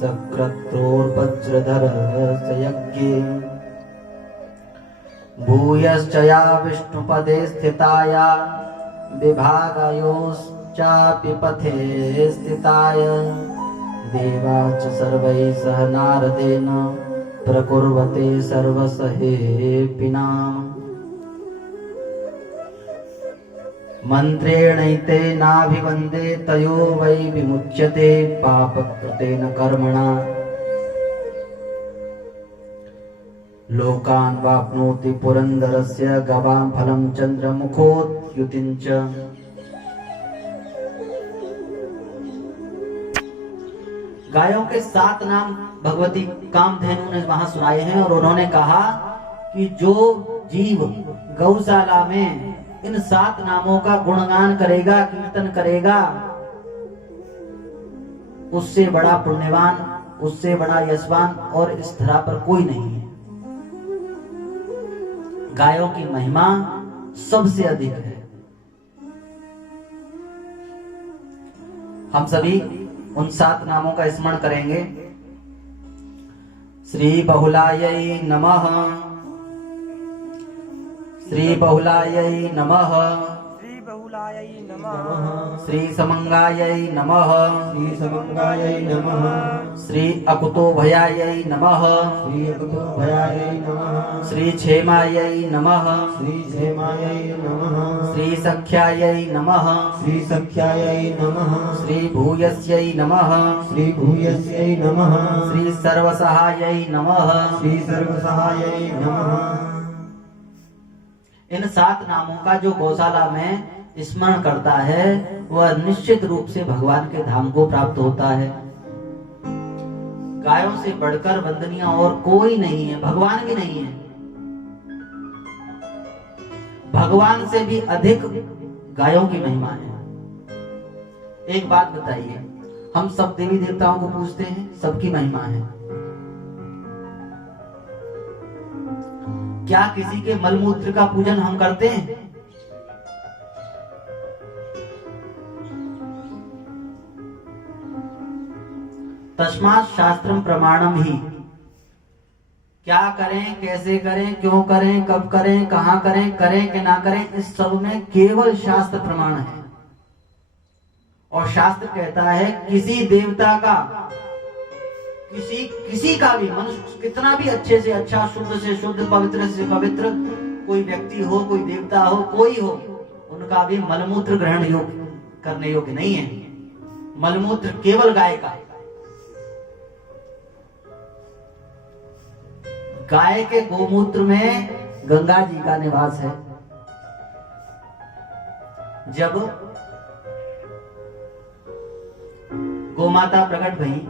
सक्रत्रोर्वज्रधरस्य यज्ञे भूयश्चया विष्णुपदे स्थिताया विभागयोश्चापि पथे स्थिताय देवा च सर्वैः सह नारदेन प्रकुर्वते सर्वसहेऽपिनाम् मन्त्रेणैते नाभिवन्दे तयो वै विमुच्यते पापकृतेन कर्मणा लोकान् वाप्नोति पुरन्दरस्य गवां फलं चन्द्रमुखोद्युतिं च। गायों के 7 नाम भगवती कामधेनु ने वहां सुनाए हैं और उन्होंने कहा कि जो जीव गौशाला में इन 7 नामों का गुणगान करेगा, कीर्तन करेगा, उससे बड़ा पुण्यवान, उससे बड़ा यशवान और इस धरा पर कोई नहीं है। गायों की महिमा सबसे अधिक है। हम सभी उन 7 नामों का स्मरण करेंगे। श्री बहुलायै नमः, श्री बहुलायै नमः, श्री बहुलायै नमः, श्री समंगायै नमः, श्री समंगायै नमः, श्री अकुतोभयायै नमः, श्री अकुतोभयायै नमः, श्री क्षेमायै नमः, श्री क्षेमायै नमः, श्री सख्यायै नमः, श्री सख्यायै नमः, श्री भूयस्यै नमः, श्री भूयस्यै नमः, श्री सर्वसहायै नमः। श्री सर्वसहायै नमः। इन 7 नामों का जो गौशाला में स्मरण करता है वह निश्चित रूप से भगवान के धाम को प्राप्त होता है। गायों से बढ़कर वंदनीय और कोई नहीं है, भगवान भी नहीं है। भगवान से भी अधिक गायों की महिमा है। एक बात बताइए, हम सब देवी देवताओं को पूजते हैं, सबकी महिमा है। क्या किसी के मलमूत्र का पूजन हम करते हैं? तस्मात् शास्त्रम प्रमाणम ही। क्या करें, कैसे करें, क्यों करें, कब करें, कहां करें, करें कि ना करें, इस सब में केवल शास्त्र प्रमाण है। और शास्त्र कहता है किसी देवता का, किसी का भी, मनुष्य कितना भी अच्छे से अच्छा, शुद्ध से शुद्ध, पवित्र से पवित्र कोई व्यक्ति हो, कोई देवता हो, कोई हो, उनका भी मलमूत्र ग्रहण योग्य करने योग्य नहीं है। मलमूत्र केवल गाय का। गाय के गोमूत्र में गंगा जी का निवास है। जब गोमाता प्रकट भई,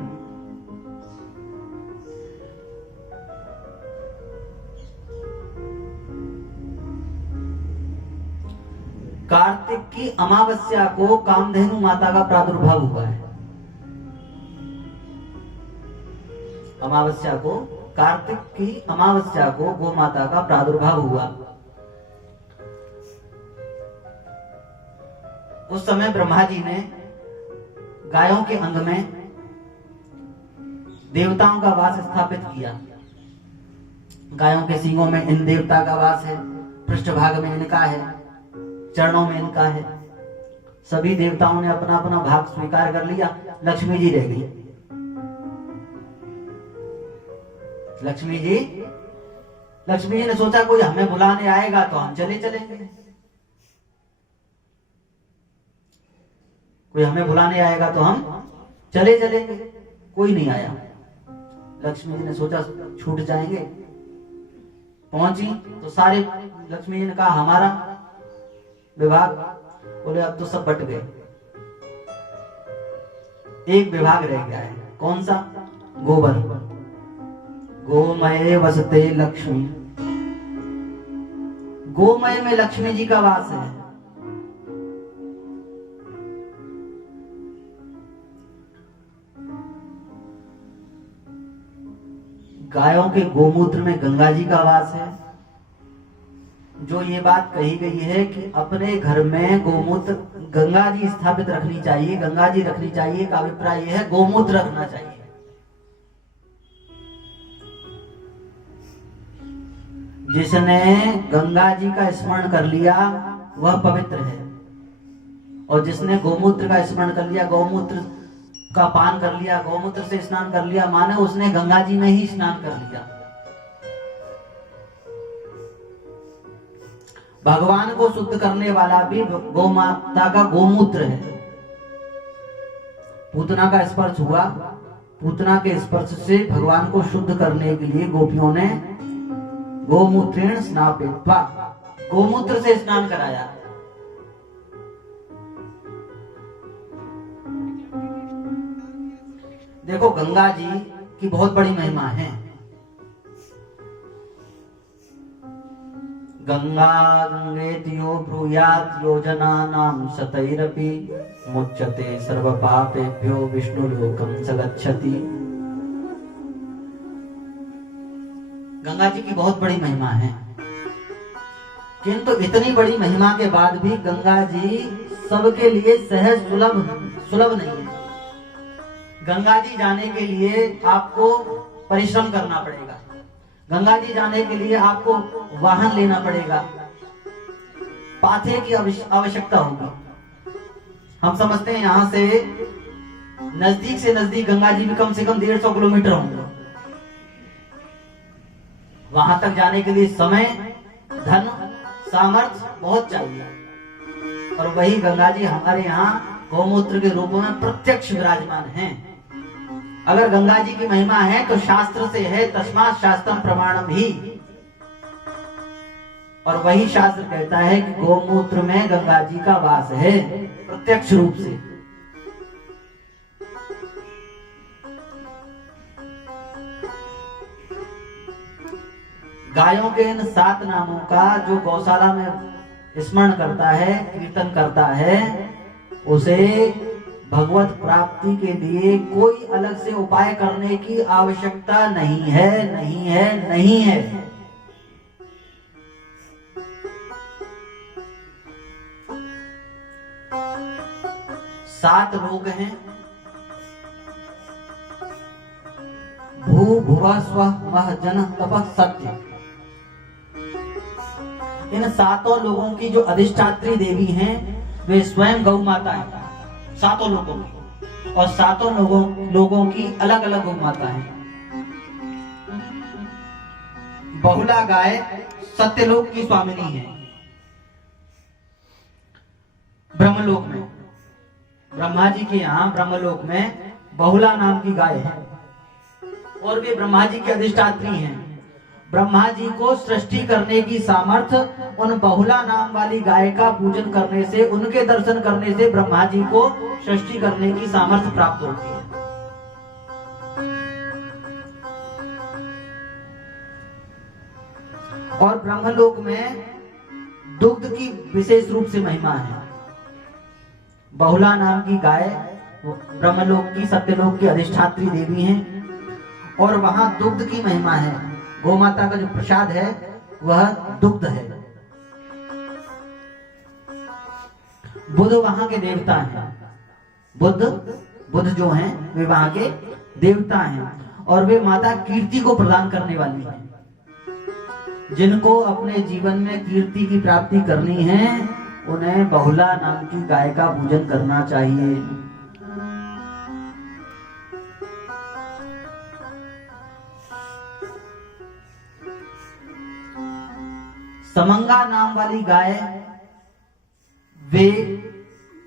कार्तिक की अमावस्या को कामधेनु माता का प्रादुर्भाव हुआ है। अमावस्या को, कार्तिक की अमावस्या को गो माता का प्रादुर्भाव हुआ। उस समय ब्रह्मा जी ने गायों के अंग में देवताओं का वास स्थापित किया। गायों के सींगों में इन देवता का वास है, पृष्ठभाग में इनका है, चरणों में इनका है। सभी देवताओं ने अपना अपना भाग स्वीकार कर लिया। लक्ष्मी जी रह गई। लक्ष्मी जी ने सोचा कोई हमें बुलाने आएगा तो हम चले चलेंगे, कोई हमें बुलाने आएगा तो हम चले चलेंगे। कोई नहीं आया। लक्ष्मी जी ने सोचा छूट जाएंगे। पहुंची तो सारे, लक्ष्मी जी ने कहा हमारा विभाग, बोले अब तो सब बट गए, एक विभाग रह गया है। कौन सा? गोबर। गोमय वसते लक्ष्मी। गोमय में लक्ष्मी जी का वास है। गायों के गोमूत्र में गंगा जी का वास है। जो ये बात कही गई है कि अपने घर में गोमूत्र गंगा जी स्थापित रखनी चाहिए, गंगा जी रखनी चाहिए, का अभिप्राय यह है गोमूत्र रखना चाहिए। जिसने गंगा जी का स्मरण कर लिया वह पवित्र है, और जिसने गोमूत्र का स्मरण कर लिया, गौमूत्र का पान कर लिया, गौमूत्र से स्नान कर लिया, माने उसने गंगा जी में ही स्नान कर लिया। भगवान को शुद्ध करने वाला भी गौ माता का गोमूत्र है। पूतना का स्पर्श हुआ, पूतना के स्पर्श से भगवान को शुद्ध करने के लिए गोपियों ने गोमूत्रेण स्नापित्वा, गोमूत्र से स्नान कराया। देखो गंगा जी की बहुत बड़ी महिमा है। गंगा गंगेतियो ब्रूयात् योजनानां शतैरपि मुच्यते सर्व पापेभ्यो विष्णुलोकं स गच्छति। गंगा जी की बहुत बड़ी महिमा है, किंतु इतनी बड़ी महिमा के बाद भी गंगा जी सबके लिए सहज सुलभ नहीं है। गंगा जी जाने के लिए आपको परिश्रम करना पड़ेगा, गंगा जी जाने के लिए आपको वाहन लेना पड़ेगा, पाथे की आवश्यकता होगी। हम समझते हैं यहां से नजदीक गंगा जी भी कम से कम 150 किलोमीटर होंगे। वहां तक जाने के लिए समय, धन, सामर्थ्य बहुत चाहिए, और वही गंगा जी हमारे यहाँ गौमूत्र के रूप में प्रत्यक्ष विराजमान हैं। अगर गंगा जी की महिमा है तो शास्त्र से है, तस्मात् शास्त्रम प्रमाणम ही, और वही शास्त्र कहता है कि गौमूत्र में गंगा जी का वास है प्रत्यक्ष रूप से। गायों के इन 7 नामों का जो गौशाला में स्मरण करता है, कीर्तन करता है, उसे भगवत प्राप्ति के लिए कोई अलग से उपाय करने की आवश्यकता नहीं है, नहीं है, नहीं है। सात लोक हैं, भू भुवः स्वः मह जन तपः सत्य। इन सातों लोगों की जो अधिष्ठात्री देवी हैं वे स्वयं गौ माता है, सातों लोगों की, और सातों लोगों की अलग अलग गौ माता है। बहुला गाय सत्यलोक की स्वामिनी है। ब्रह्मलोक में, ब्रह्मा जी के यहाँ ब्रह्मलोक में बहुला नाम की गाय है, और वे ब्रह्मा जी की अधिष्ठात्री हैं। ब्रह्मा जी को सृष्टि करने की सामर्थ्य उन बहुला नाम वाली गाय का पूजन करने से, उनके दर्शन करने से ब्रह्मा जी को सृष्टि करने की सामर्थ्य प्राप्त होती है। और ब्रह्मलोक में दुग्ध की विशेष रूप से महिमा है। बहुला नाम की गाय ब्रह्मलोक की, सत्यलोक की अधिष्ठात्री देवी हैं, और वहां दुग्ध की महिमा है। गौ माता का जो प्रसाद है वह दुग्ध है। बुध वहां के देवता हैं, बुध जो हैं वे वहां के देवता हैं, और वे माता कीर्ति को प्रदान करने वाली हैं। जिनको अपने जीवन में कीर्ति की प्राप्ति करनी है उन्हें बहुला नाम की गाय का पूजन करना चाहिए। समंगा नाम वाली गाय वे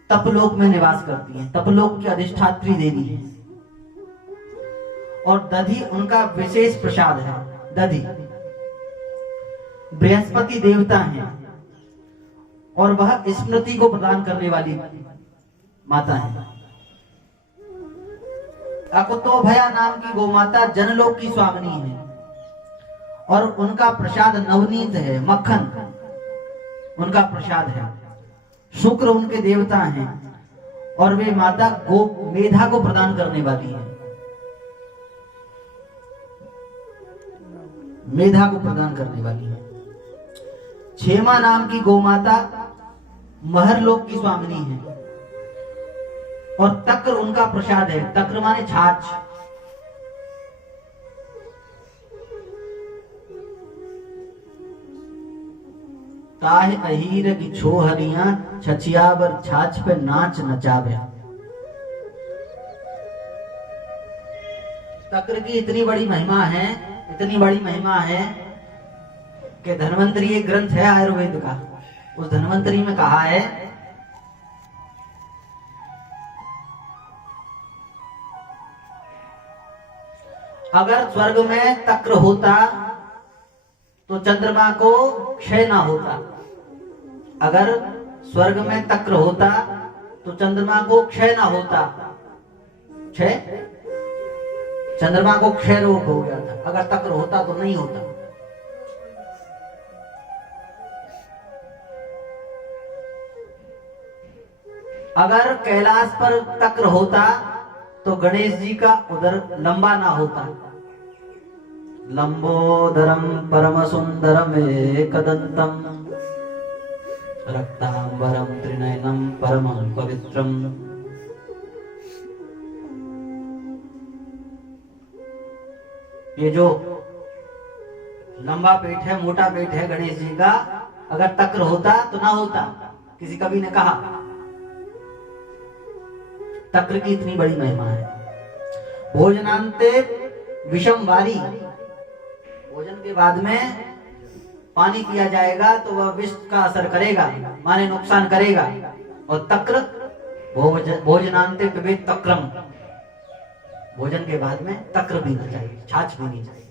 तपलोक में निवास करती हैं, तपलोक की अधिष्ठात्री देवी है, और दधि उनका विशेष प्रसाद है। दधि बृहस्पति देवता हैं, और वह स्मृति को प्रदान करने वाली माता है। अकुतो भया नाम की गोमाता जनलोक की स्वामिनी है, और उनका प्रसाद नवनीत है, मक्खन उनका प्रसाद है। शुक्र उनके देवता हैं, और वे माता गो मेधा को प्रदान करने वाली है, मेधा को प्रदान करने वाली है। क्षेमा नाम की गोमाता महरलोक की स्वामिनी है, और तक्र उनका प्रसाद है। तक्र माने छाछ। ताहे अहीर की छोहरियां छछियावर छाछ पे नाच नचावे। तक्र की इतनी बड़ी महिमा है, इतनी बड़ी महिमा है कि धन्वंतरी एक ग्रंथ है आयुर्वेद का, उस धन्वंतरी में कहा है अगर स्वर्ग में तक्र होता तो चंद्रमा को क्षय ना होता। अगर स्वर्ग में तक्र होता तो चंद्रमा को क्षय ना होता। क्षय, चंद्रमा को क्षय रोग हो गया था, अगर तक्र होता तो नहीं होता। अगर कैलाश पर तक्र होता तो गणेश जी का उदर लंबा ना होता। लंबोदरम परम सुंदरम एकदंतम रक्तांबरम त्रिनयनम परम पवित्रम। ये जो लंबा पेट है, मोटा पेट है गणेश जी का, अगर तक्र होता तो ना होता। किसी कवि ने कहा तक्र की इतनी बड़ी महिमा है। भोजनांते विषम वारी, भोजन के बाद में पानी पिया जाएगा तो वह विष का असर करेगा, माने नुकसान करेगा। और तक्र भोजनांते पिबेत तक्रम, भोजन के बाद में तक्र पीना चाहिए, छाछ पीनी चाहिए।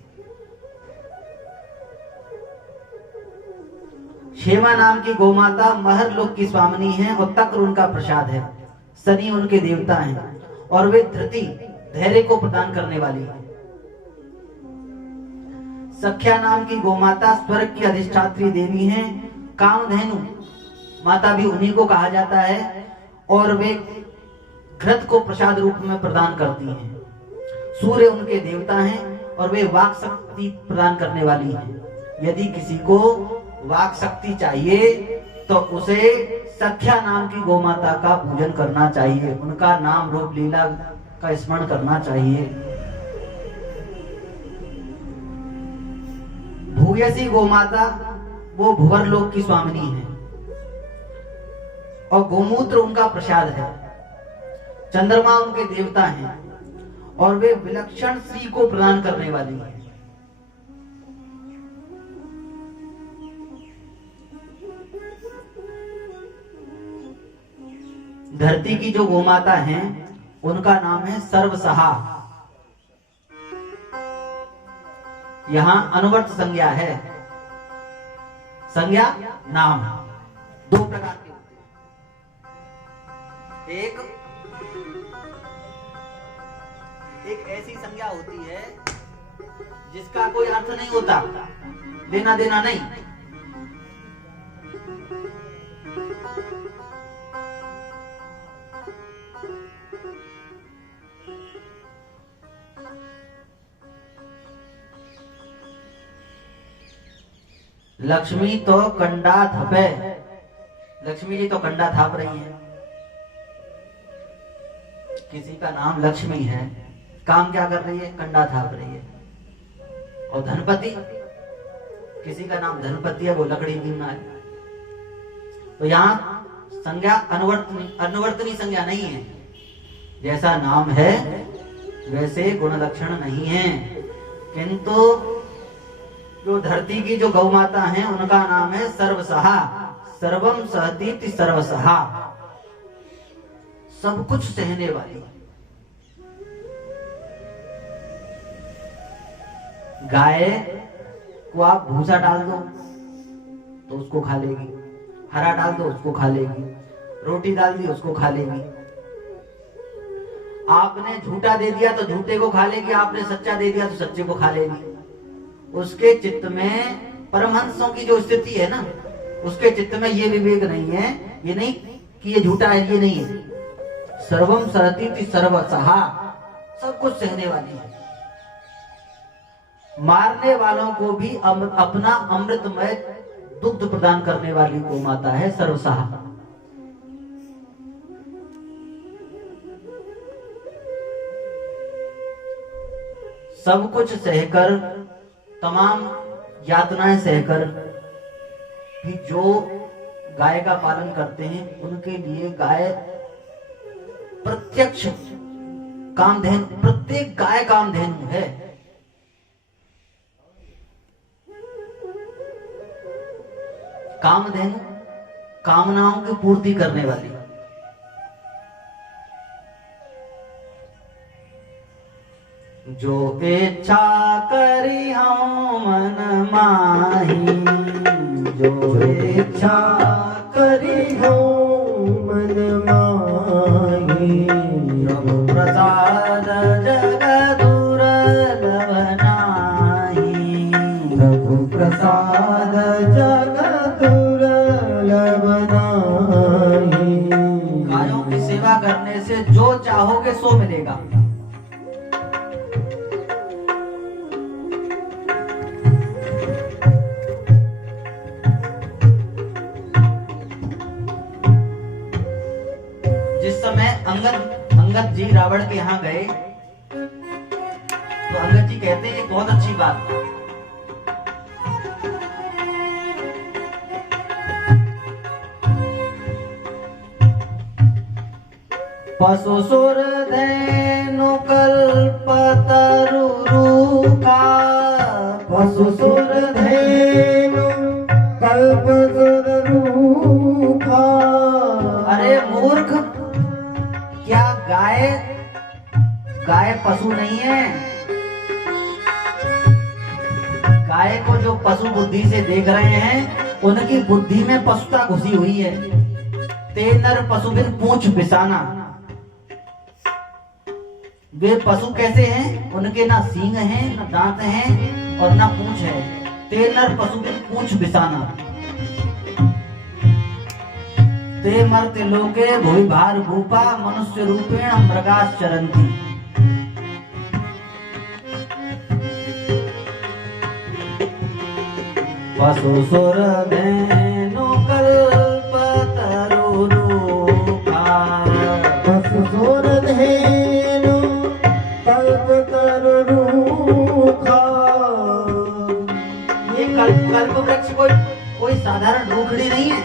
क्षेमा नाम की गोमाता महर लोक की स्वामिनी है और तक्र उनका प्रसाद है। शनि उनके देवता हैं और वे धृति धैर्य को प्रदान करने वाली है। सख्या नाम की गोमाता स्वर्ग की अधिष्ठात्री देवी हैं। कामधेनु माता भी उन्हीं को कहा जाता है और वे घृत को प्रसाद रूप में प्रदान करती हैं। सूर्य उनके देवता हैं और वे वाक शक्ति प्रदान करने वाली हैं। यदि किसी को वाक शक्ति चाहिए तो उसे सख्या नाम की गोमाता का पूजन करना चाहिए, उनका नाम रूप लीला का स्मरण करना चाहिए। भूयसी गोमाता वो भुवर लोक की स्वामिनी है और गोमूत्र उनका प्रसाद है। चंद्रमा उनके देवता हैं और वे विलक्षण श्री को प्रदान करने वाली है। धरती की जो गोमाता हैं उनका नाम है सर्वसहा। यहां अनुवर्त संज्ञा है, संज्ञा नाम दो प्रकार के होते हैं। एक ऐसी संज्ञा होती है जिसका कोई अर्थ नहीं होता, लेना देना नहीं। लक्ष्मी तो कंडा थपे, लक्ष्मी जी तो कंडा थाप रही है। किसी का नाम लक्ष्मी है, काम क्या कर रही है? कंडा थाप रही है। और धनपति, किसी का नाम धनपति है, वो लकड़ी बीनना है। तो यहाँ संज्ञा अनुवर्तनी संज्ञा नहीं है। जैसा नाम है वैसे गुण लक्षण नहीं है। किंतु जो धरती की जो गौ माता है उनका नाम है सर्वसहा। सर्वम सहतीति सर्वसहा, सब कुछ सहने वाली। गाय को आप भूसा डाल दो तो उसको खा लेगी, हरा डाल दो उसको खा लेगी, रोटी डाल दी उसको खा लेगी। आपने झूठा दे दिया तो झूठे को खा लेगी, आपने सच्चा दे दिया तो सच्चे को खा लेगी। उसके चित्त में परमहंसों की जो स्थिति है ना, उसके चित्त में ये विवेक नहीं है, ये नहीं कि ये झूठा है, ये नहीं है। सर्वम सहतीति सर्वसहा, सब कुछ सहने वाली है। मारने वालों को भी अपना अमृतमय दुग्ध प्रदान करने वाली गौ माता है सर्वसहा। सब कुछ सहकर, तमाम यातनाएं सहकर भी जो गाय का पालन करते हैं उनके लिए गाय प्रत्यक्ष कामधेनु, प्रत्येक गाय कामधेनु है। कामधेनु कामनाओं की पूर्ति करने वाली। जो इच्छा करी हम मन माही, जो इच्छा करी हो मन माही, प्रभु प्रसाद जग दुर्लभ नाही। प्रभु प्रसाद जगत दुर्लभ नाही। गायों की सेवा करने से जो चाहोगे सो मिलेगा। जिस समय अंगद जी रावण के यहाँ गए तो अंगद जी कहते हैं ये बहुत अच्छी बात। पशु सुर धेनु कल्पतरु रूखा, पशु सुर धेनु कल्पतरु रूखा। अरे मूर्ख, क्या गाय पशु नहीं है? गाय को जो पशु बुद्धि से देख रहे हैं उनकी बुद्धि में पशुता घुसी हुई है। ते नर पशु बिन पूंछ बिसाना। वे पशु कैसे हैं? उनके ना सींग हैं, ना दांत हैं और ना पूंछ है। ते नर पशु बिन पूंछ बिसाना। ते मर्त्य लोके भुवि भार भूपा, मनुष्य रूपेण मृगास चरन्ति। पशु सुर धेनु कल्पतरु रूखा, पशु सुर धेनु कल्पतरु रूखा। ये कल्प वृक्ष कोई साधारण रूखड़ी नहीं है।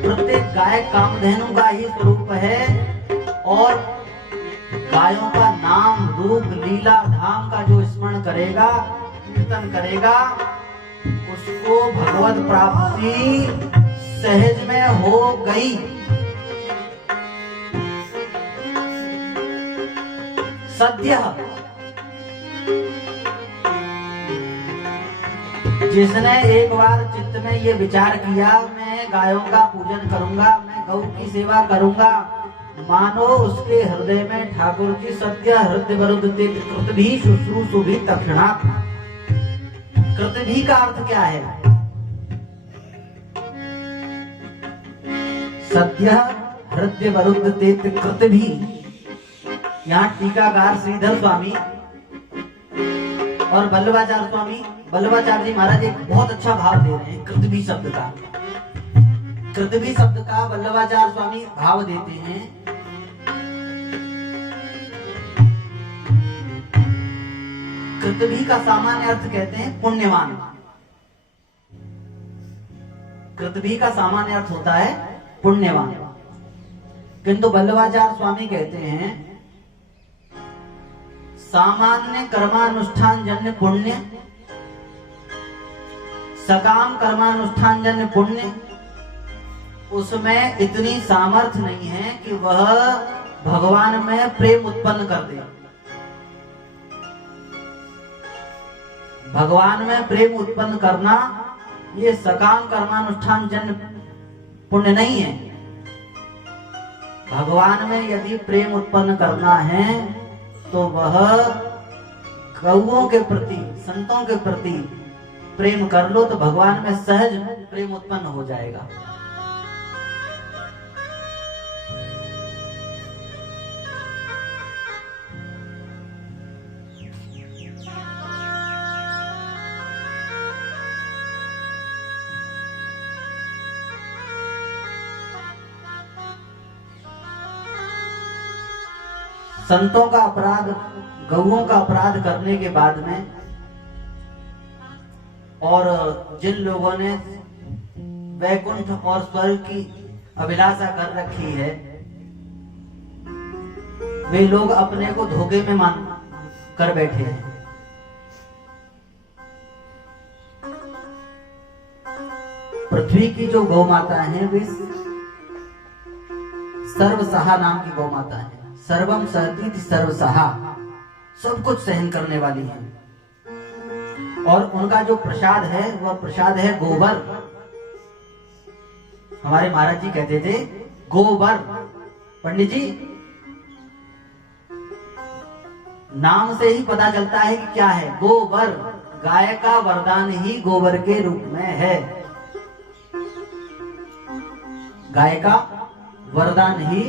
प्रत्येक गाय कामधेनु का ही स्वरूप है और गायों का नाम रूप लीला धाम का जो स्मरण करेगा, कीर्तन करेगा, उसको भगवत प्राप्ति सहज में हो गई। सद्य जिसने एक बार चित्त में ये विचार किया मैं गायों का पूजन करूंगा, मैं गौ की सेवा करूंगा, मानो उसके हृदय में ठाकुर की सत्य हृदय विरुद्ध कृत भी शुश्रूषु भी तक्षणात्। कृत भी का अर्थ क्या है? सत्य हृदय विरुद्ध कृत भी। यहाँ टीकाकार श्रीधर स्वामी और वल्लभाचार्य जी महाराज एक बहुत अच्छा भाव दे रहे हैं कृतभी शब्द का। कृतभी शब्द का वल्लभाचार्य स्वामी भाव देते हैं। कृतभी का सामान्य अर्थ कहते हैं पुण्यवान। कृतभी का सामान्य अर्थ होता है पुण्यवान, किंतु वल्लभाचार्य स्वामी कहते हैं सामान्य कर्मानुष्ठान जन्य पुण्य, सकाम कर्मानुष्ठान जन्य पुण्य, उसमें इतनी सामर्थ्य नहीं है कि वह भगवान में प्रेम उत्पन्न कर दे। भगवान में प्रेम उत्पन्न करना ये सकाम कर्मानुष्ठान जन्य पुण्य नहीं है। भगवान में यदि प्रेम उत्पन्न करना है तो वह गौओं के प्रति, संतों के प्रति प्रेम कर लो तो भगवान में सहज प्रेम उत्पन्न हो जाएगा। संतों का अपराध, गौओं का अपराध करने के बाद में और जिन लोगों ने वैकुंठ और स्वर्ग की अभिलाषा कर रखी है, वे लोग अपने को धोखे में मान कर बैठे हैं। पृथ्वी की जो गौ माता है वे सर्वसहा नाम की गौ माता है। सर्वम सहती सर्वसहा, सब कुछ सहन करने वाली है। और उनका जो प्रसाद है वह प्रसाद है गोबर। हमारे महाराज जी कहते थे गोबर। पंडित जी, नाम से ही पता चलता है कि क्या है गोबर। गाय का वरदान ही गोबर के रूप में है। गाय का वरदान ही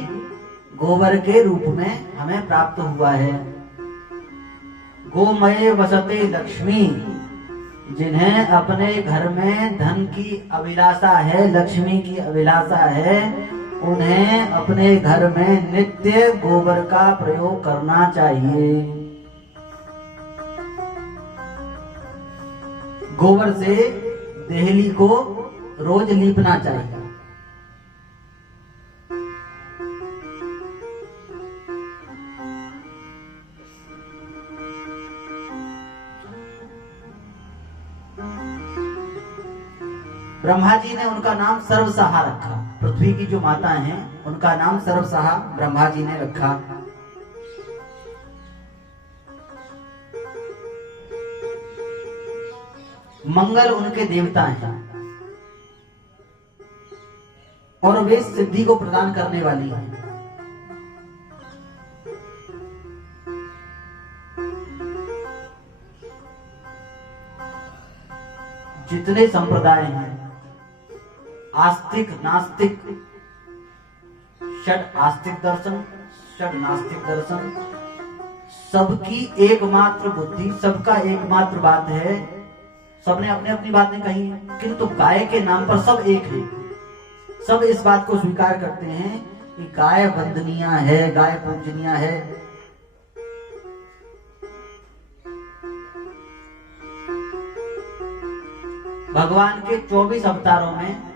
गोबर के रूप में हमें प्राप्त हुआ है। गोमय वसते लक्ष्मी, जिन्हें अपने घर में धन की अभिलाषा है, लक्ष्मी की अभिलाषा है, उन्हें अपने घर में नित्य गोबर का प्रयोग करना चाहिए। गोबर से देहली को रोज लीपना चाहिए। ब्रह्मा जी ने उनका नाम सर्वसहा रखा। पृथ्वी की जो माता हैं उनका नाम सर्वसहा ब्रह्मा जी ने रखा। मंगल उनके देवता हैं और वे सिद्धि को प्रदान करने वाली हैं। जितने संप्रदाय हैं, आस्तिक नास्तिक, षड आस्तिक दर्शन, षड नास्तिक दर्शन, सबकी एकमात्र बुद्धि, सबका एकमात्र बात है, सबने अपने अपनी बातें कही है, किंतु गाय के नाम पर सब एक है। सब इस बात को स्वीकार करते हैं कि गाय वंदनीय है, गाय पूजनीय है। भगवान के 24 अवतारों में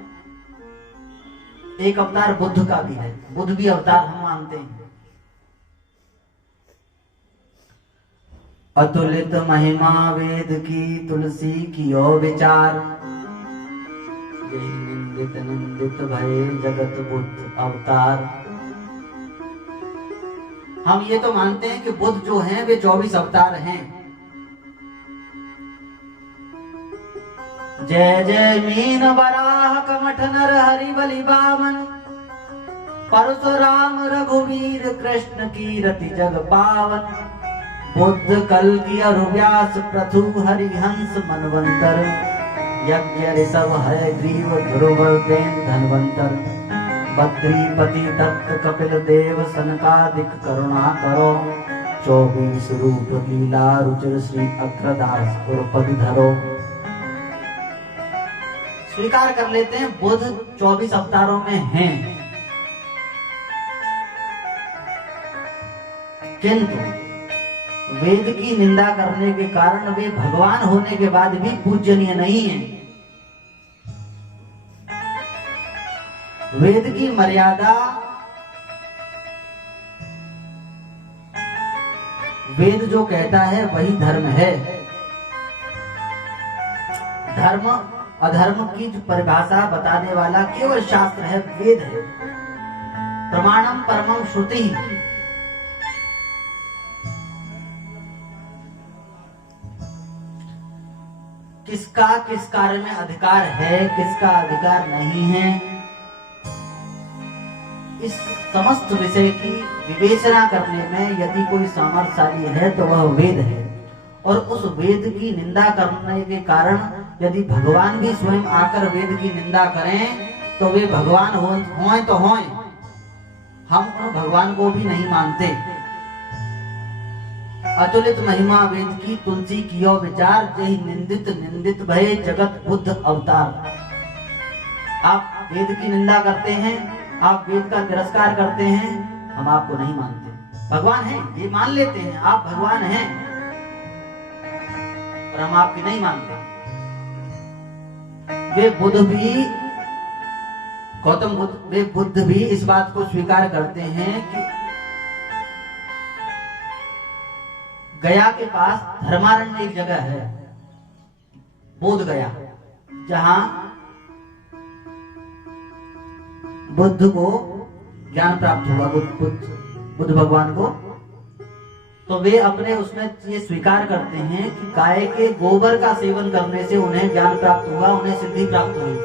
एक अवतार बुद्ध का भी है। बुद्ध भी अवतार हम मानते हैं। अतुलित महिमा वेद की तुलसी की ओ विचार, यही निंदित निंदित भय जगत बुद्ध अवतार। हम ये तो मानते हैं कि बुद्ध जो हैं वे 24 अवतार हैं। जय जय मीन वराह कमठ नर हरि बलि बामन, परशुराम रघुवीर कृष्ण की रति जग पावन। बुद्ध कल की अरुव्यास प्रथु हरिहंस मनवंतर, यज्ञ ऋषभ है ग्रीव ध्रुव देन धनवंतर। बद्रीपति दत्त कपिल देव सनकादिक करुणा करो, 24 रूप लीला रुचिर श्री अग्रदास गुरुपद धरो। स्वीकार कर लेते हैं बुद्ध 24 अवतारों में हैं, किंतु वेद की निंदा करने के कारण वे भगवान होने के बाद भी पूजनीय नहीं हैं। वेद की मर्यादा, वेद जो कहता है वही धर्म है। धर्म अधर्म की जो परिभाषा बताने वाला केवल शास्त्र है, वेद है। प्रमाणम परमम श्रुति। किसका किस कार्य में अधिकार है, किसका अधिकार नहीं है, इस समस्त विषय की विवेचना करने में यदि कोई सामर्थ्यशाली है तो वह वेद है। और उस वेद की निंदा करने के कारण यदि भगवान भी स्वयं आकर वेद की निंदा करें तो वे भगवान हों तो हों, हम उन भगवान को भी नहीं मानते। अतुलित महिमा वेद की तुलसी कियो विचार, जय निंदित निंदित भय जगत बुद्ध अवतार। आप वेद की निंदा करते हैं, आप वेद का तिरस्कार करते हैं, हम आपको नहीं मानते। भगवान हैं ये मान लेते हैं, आप भगवान हैं, पर हम आपकी नहीं मानते। वे बुद्ध भी गौतम बुद्ध वे बुद्ध भी इस बात को स्वीकार करते हैं कि गया के पास धर्मारण्य एक जगह है, बोध गया, जहां बुद्ध को ज्ञान प्राप्त हुआ, बुद्ध भगवान को। तो वे अपने उसमें ये स्वीकार करते हैं कि गाय के गोबर का सेवन करने से उन्हें ज्ञान प्राप्त हुआ, उन्हें सिद्धि प्राप्त हुई।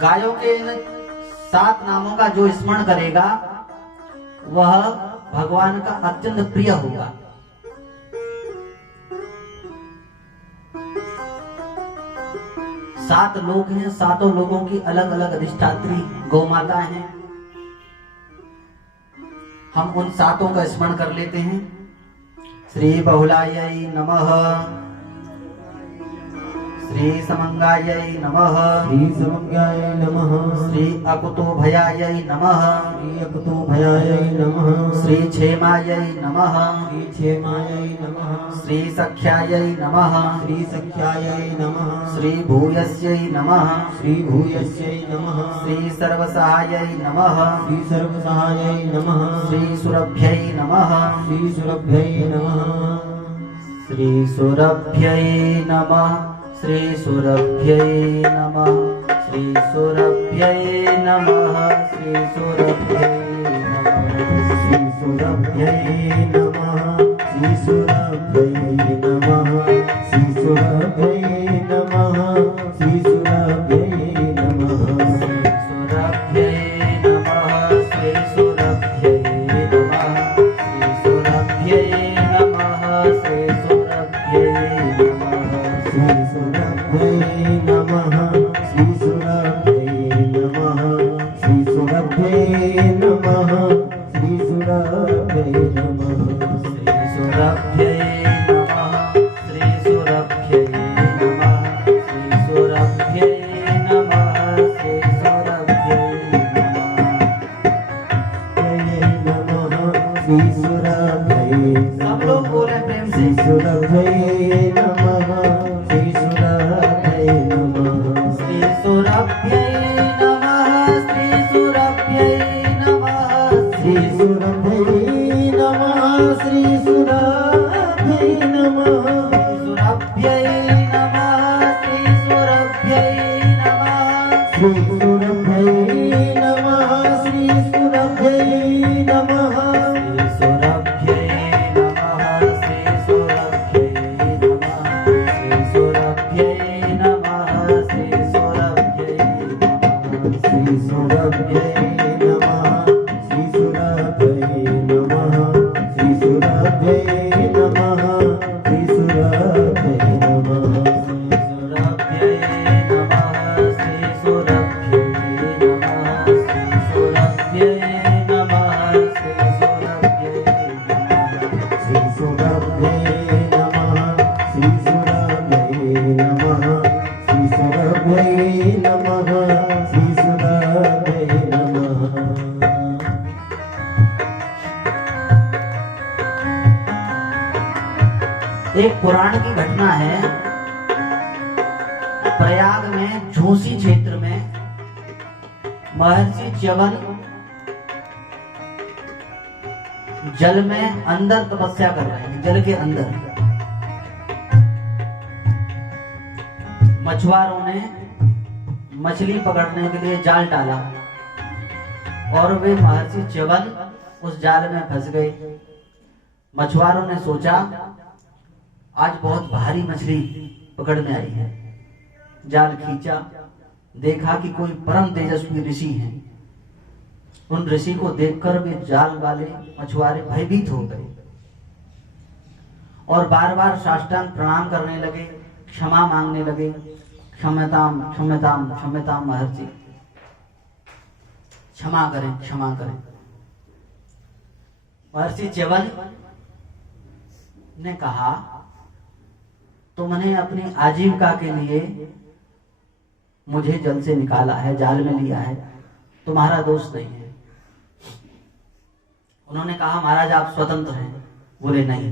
गायों के इन 7 नामों का जो स्मरण करेगा वह भगवान का अत्यंत प्रिय होगा। सात लोग हैं, सातों लोगों की अलग अलग अधिष्ठात्री गौ माता हैं। हम उन सातों का स्मरण कर लेते हैं। श्री बहुलायै नमः, श्री समंगायै नमः, श्री समज्ञायै नमः, श्री अकुतो भयायै नमः, श्री अकुतो भयायै नमः, श्री क्षेमायै नमः, श्री क्षेमायै नमः, श्री सख्यायै नमः, श्री सख्यायै नमः, श्री भूयस्यै नमः, श्री भूयस्यै नमः, श्री सर्वसहायै नमः, श्री सर्वसहायै नमः, श्री सुरभ्यै नमः, श्री सुरभ्यै नमः, श्री सुरभ्यै नमः, श्री सुरभ्यै नमः, श्री सुरभ्यै नमः, श्री सुरभ्यै नमः, श्री सुरभ्यै नमः, श्री सुरभ्यै नमः, श्री सुरभ्यै नमः, श्री सुरभ्यै नमः, सुरभ्यै नमः, श्री सुरभ्यै नमः, श्री सुरभ्यै नमः, श्री सुरभ्यै नमः, श्री सुरभ्यै नमः, श्री सुरभ्यै नमः, श्री सुरभ्यै नमः, श्री सुरभ्यै नमः, श्री सुरभ्यै नमः, श्री सुरभ्यै नमः, श्री सुरभ्यै नमः, श्री सुरभ्यै नमः। श्री सुरभ्यै सब लोग बोले प्रेम से। श्री सुरभ्यै नमः, श्री सुरभ्यै नमः, श्री सुरभ्यै नमः, श्री सुरभ्यै नमः, श्री सुरभ्यै नमः, श्री सुरभ्यै नमः, सुरभ्यै नमः, श्री सुरभ्यै नमः, श्री सुरभ्यै नमः, श्री सुरभ्यै नमः, श्री सुरभ्यै नमः, श्री सुरभ्यै नमः, श्री सुरभ्यै नमः, श्री सुरभ्यै नमः, श्री सुरभ्यै नमः, श्री सुरभ्यै नमः, श्री सुरभ्यै नमः, श्री सुरभ्यै नमः, सुरभ्यै नमः, श्री सुरभ्यै नमः, श्री सुरभ्यै नमः, श्री सुरभ्यै नमः, श्री सुरभ्यै नमः, श्री सुरभ्यै नमः, श्री सुरभ्यै नमः, श्री सुरभ्यै नमः। एक पुराण की घटना है। प्रयाग में झूसी क्षेत्र में महर्षि च्यवन जल में अंदर तपस्या कर रहे हैं, जल के अंदर। मछुआरों ने मछली पकड़ने के लिए जाल डाला और वे महर्षि च्यवन उस जाल में फंस गए। मछुआरों ने सोचा आज बहुत भारी मछली पकड़ में आई है। जाल खींचा, देखा कि कोई परम तेजस्वी ऋषि हैं। उन ऋषि को देखकर वे जाल वाले मछुआरे भयभीत हो गए और बार बार साष्टांग प्रणाम करने लगे, क्षमा मांगने लगे। क्षम्यताम क्षम्यताम क्षम्यताम महर्षि, क्षमा करें क्षमा करें। महर्षि च्यवन ने कहा तुमने अपनी आजीविका के लिए मुझे जल से निकाला है, जाल में लिया है, तुम्हारा दोष नहीं है। उन्होंने कहा महाराज आप स्वतंत्र हैं। बोले नहीं,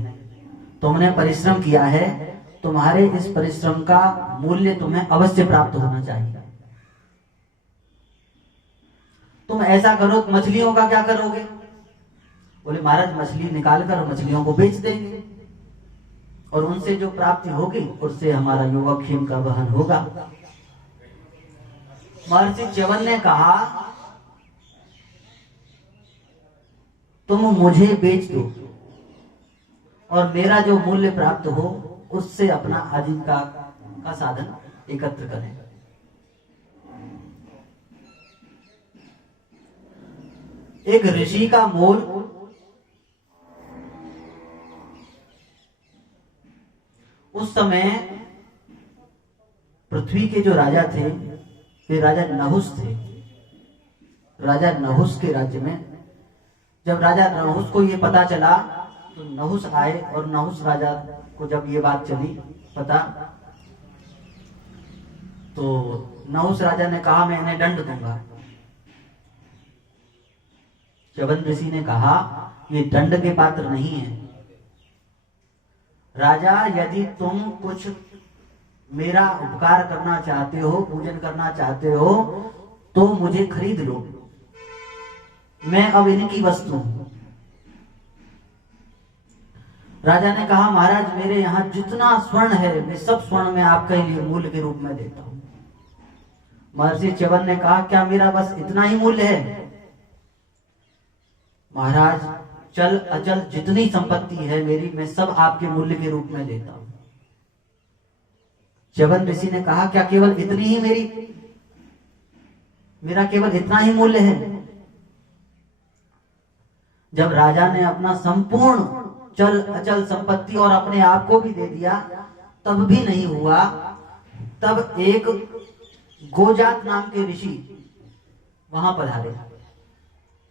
तुमने परिश्रम किया है, तुम्हारे इस परिश्रम का मूल्य तुम्हें अवश्य प्राप्त होना चाहिए। तुम ऐसा करो, मछलियों का क्या करोगे? बोले महाराज मछली निकाल कर मछलियों को बेच देंगे और उनसे जो प्राप्ति होगी उससे हमारा योगक्षेम का वहन होगा। महर्षि च्यवन ने कहा तुम मुझे बेच दो और मेरा जो मूल्य प्राप्त हो उससे अपना आजीविका का साधन एकत्र करें। एक ऋषि का मोल उस समय पृथ्वी के जो राजा थे वे राजा नहुस थे। राजा नहुस के राज्य में जब राजा नहुस को ये पता चला तो नहुस आए और नहुस राजा को जब ये बात चली पता तो नहुस राजा ने कहा मैं इन्हें दंड दूंगा। च्यवन ऋषि ने कहा ये दंड के पात्र नहीं है। राजा यदि तुम कुछ मेरा उपकार करना चाहते हो, पूजन करना चाहते हो तो मुझे खरीद लो, मैं अब इनकी वस्तु हूं। राजा ने कहा महाराज मेरे यहाँ जितना स्वर्ण है मैं सब स्वर्ण में आपके लिए मूल्य के रूप में देता हूं। महर्षि च्यवन ने कहा क्या मेरा बस इतना ही मूल्य है? महाराज चल अचल जितनी संपत्ति है मेरी मैं सब आपके मूल्य के रूप में देता हूं। च्यवन ऋषि ने कहा क्या केवल इतनी ही मेरा केवल इतना ही मूल्य है? जब राजा ने अपना संपूर्ण चल अचल संपत्ति और अपने आप को भी दे दिया तब भी नहीं हुआ। तब एक गोजात नाम के ऋषि वहां पधारे।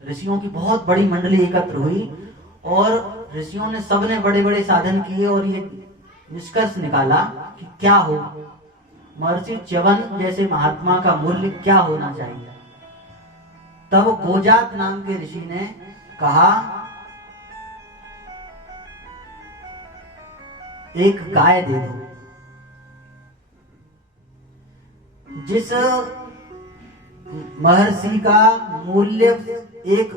ऋषियों की बहुत बड़ी मंडली एकत्र हुई और ऋषियों ने सबने बड़े बड़े साधन किए और ये निष्कर्ष निकाला कि क्या हो, महर्षि च्यवन जैसे महात्मा का मूल्य क्या होना चाहिए। तब गोजात नाम के ऋषि ने कहा एक गाय दे दो। जिस महर्षि का मूल्य एक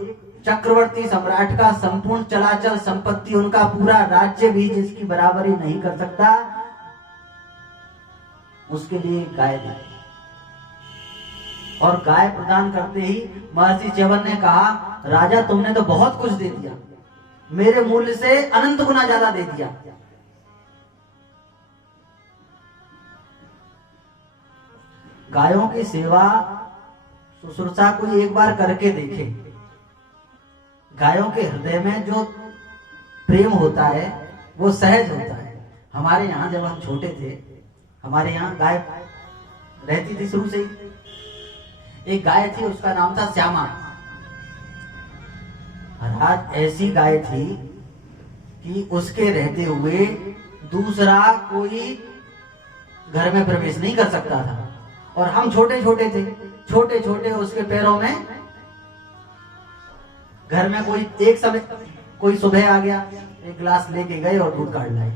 चक्रवर्ती सम्राट का संपूर्ण चलाचल संपत्ति उनका पूरा राज्य भी जिसकी बराबरी नहीं कर सकता उसके लिए गाय दे। और गाय प्रदान करते ही महर्षि च्यवन ने कहा राजा तुमने तो बहुत कुछ दे दिया, मेरे मूल्य से अनंत गुना ज्यादा दे दिया। गायों की सेवा शुश्रूषा कोई एक बार करके देखे। गायों के हृदय में जो प्रेम होता है वो सहज होता है। हमारे यहाँ जब हम छोटे थे हमारे यहाँ गाय रहती थी शुरू से ही। एक गाय थी उसका नाम था श्यामा। महाराज ऐसी गाय थी कि उसके रहते हुए दूसरा कोई घर में प्रवेश नहीं कर सकता था। और हम छोटे छोटे थे, छोटे छोटे उसके पैरों में घर में कोई सुबह आ गया एक गिलास लेके गए और दूध काट लाए।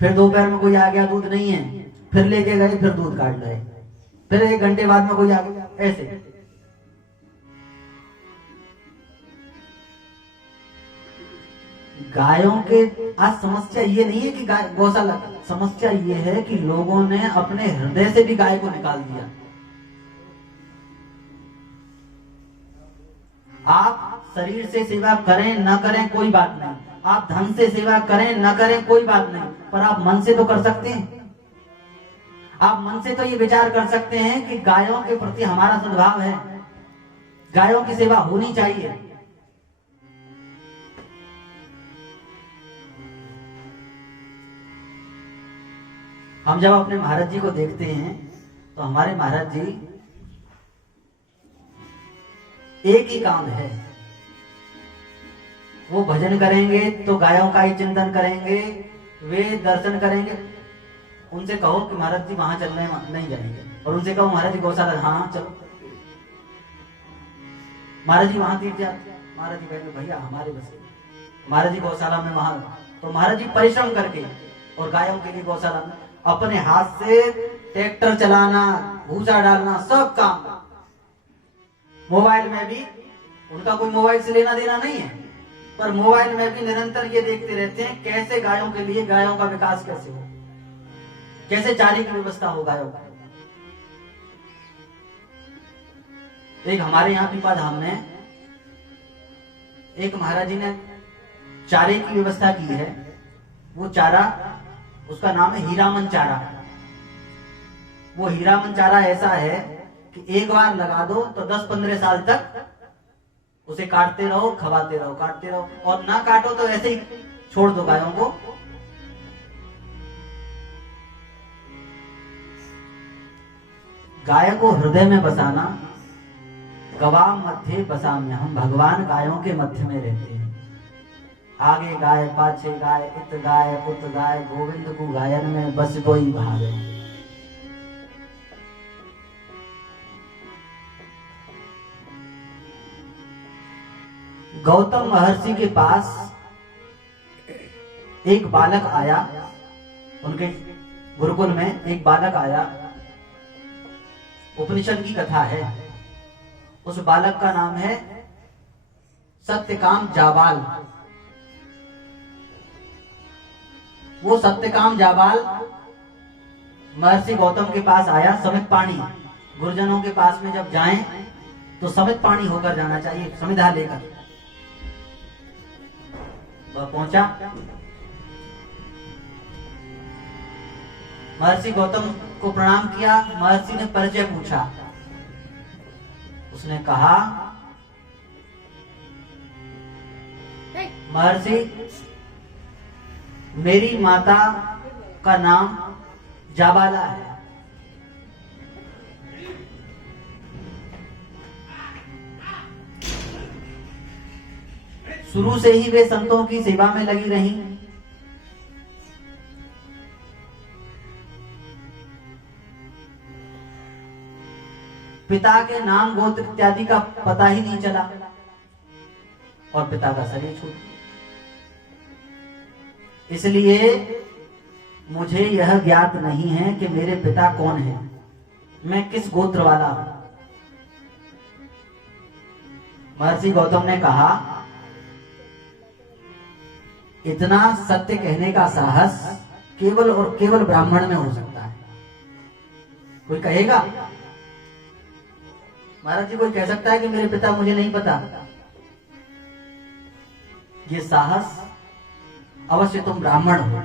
फिर दोपहर में कोई आ गया दूध नहीं है, फिर लेके गए फिर दूध काट लाए। फिर 1 घंटे बाद में कोई आ गया। ऐसे गायों के आज समस्या ये नहीं है कि गाय गौशाला, समस्या ये है कि लोगों ने अपने हृदय से भी गाय को निकाल दिया। आप शरीर से सेवा करें न करें कोई बात नहीं, आप धन से सेवा करें न करें कोई बात नहीं, पर आप मन से तो कर सकते हैं। आप मन से तो ये विचार कर सकते हैं कि गायों के प्रति हमारा सद्भाव है, गायों की सेवा होनी चाहिए। हम जब अपने महाराज जी को देखते हैं तो हमारे महाराज जी एक ही काम है, वो भजन करेंगे तो गायों का ही चिंतन करेंगे, वे दर्शन करेंगे। उनसे कहो कि महाराज जी वहां चलने नहीं जाएंगे और उनसे कहो महाराज जी गौशाला, हाँ चलो। महाराज जी वहां तीर्थ जाते, महाराज जी कहेंगे भैया हमारे बस महाराज जी गौशाला में वहां, तो महाराज जी परिश्रम करके और गायों के लिए गौशाला में अपने हाथ से ट्रैक्टर चलाना, भूसा डालना, सब काम। मोबाइल में भी उनका कोई मोबाइल से लेना देना नहीं है, पर मोबाइल में भी निरंतर ये देखते रहते हैं कैसे गायों के लिए, गायों का विकास कैसे हो, कैसे चारे की व्यवस्था हो गायों का। एक हमारे यहाँ पीपा धाम में एक महाराज जी ने चारे की व्यवस्था की है। वो चारा, उसका नाम है हीरामन चारा। वो हीरामन चारा ऐसा है कि एक बार लगा दो तो 10-15 साल तक उसे काटते रहो, खवाते रहो, काटते रहो, और ना काटो तो ऐसे ही छोड़ दो गायों को। गाय को हृदय में बसाना, गवाम मध्य बसाम्य, हम भगवान गायों के मध्य में रहते हैं। आगे गाय पाछे गाय, इत गाय पुत गाय, गोविंद को गायन में बस कोई भावे। गौतम महर्षि के पास एक बालक आया, उनके गुरुकुल में एक बालक आया। उपनिषद की कथा है। उस बालक का नाम है सत्यकाम जाबाल। वो सत्यकाम जाबाल महर्षि गौतम के पास आया। समित पाणी, गुरुजनों के पास में जब जाएं तो समित पाणी होकर जाना चाहिए, समिधा लेकर। वह पहुंचा, महर्षि गौतम को प्रणाम किया। महर्षि ने परिचय पूछा। उसने कहा, महर्षि मेरी माता का नाम जाबाला है। शुरू से ही वे संतों की सेवा में लगी रहीं। पिता के नाम गोत्र इत्यादि का पता ही नहीं चला और पिता का शरीर छूट। इसलिए मुझे यह ज्ञात नहीं है कि मेरे पिता कौन है, मैं किस गोत्र वाला हूं। महर्षि गौतम ने कहा, इतना सत्य कहने का साहस केवल और केवल ब्राह्मण में हो सकता है। कोई कहेगा, महाराज जी कोई कह सकता है कि मेरे पिता मुझे नहीं पता? ये साहस अवश्य तुम ब्राह्मण हो।